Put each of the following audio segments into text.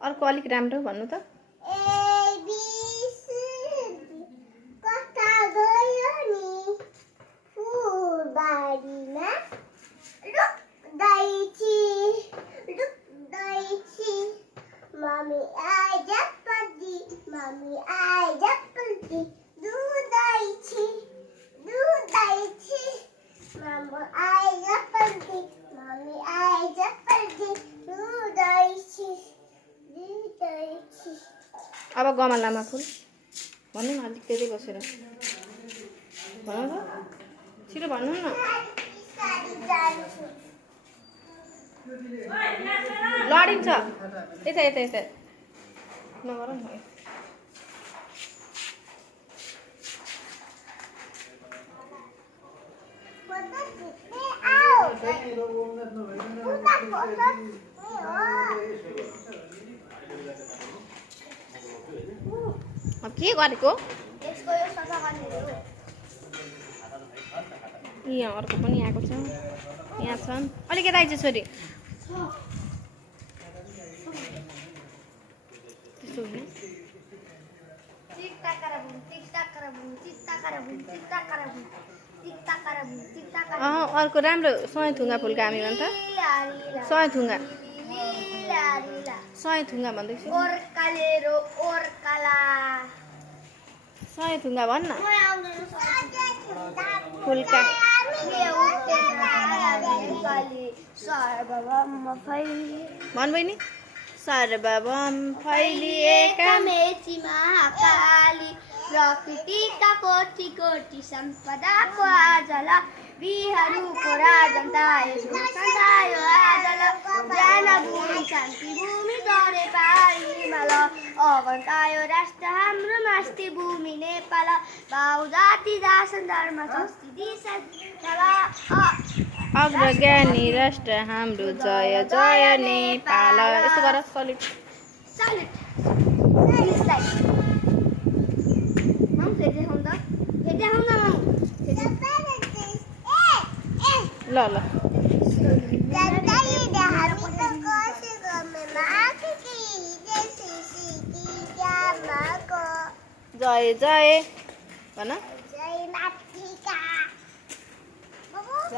अर्को अलिक राम्रो भन्नु त Mommy, I just putty. Mommy, I just putty. Do daichi. Mama, I just putty. Mommy, I just putty. Do daichi. अब गमलामा फुल भन्नु न अलिक त्यतै बसेर भन्नु त छिटो भन्नु न लडिन्छ यता नगर न अब के गरेको यहाँ अर्को पनि आएको छ यहाँ छन् अलिक यता आइज छोरी त्यस्तो होइन अर्को राम्रो सय थुङ्गा फुलका हामी भन्छ सय थुङ्गा भन्दैछु सय थुङ्गा भन्न फुलका भन बहिनी सर्वभम फैलिएका मेची महाकाली प्रकृतिका कोटि कोटि सम्पदाको आजल बिहारको राजन्ता यसको सन्तायो आजल ज्ञान भूमि शान्ति भूमि गरे पाइमाल अवन्तायो राष्ट्र हाम्रो मास्ति भूमि नेपाल बाउ जाति दासन धर्म संस्कृति अग्रज्ञानी राष्ट्र हाम्रो जय जय नेपाल यस्तो गर सलिड ल जय जय भन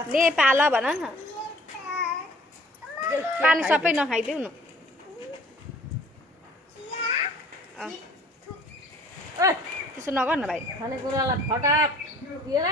नेपाल भन न पानी सबै नखाइदेऊ न त्यसो नगर न भाइ खानेकुरालाई फटाक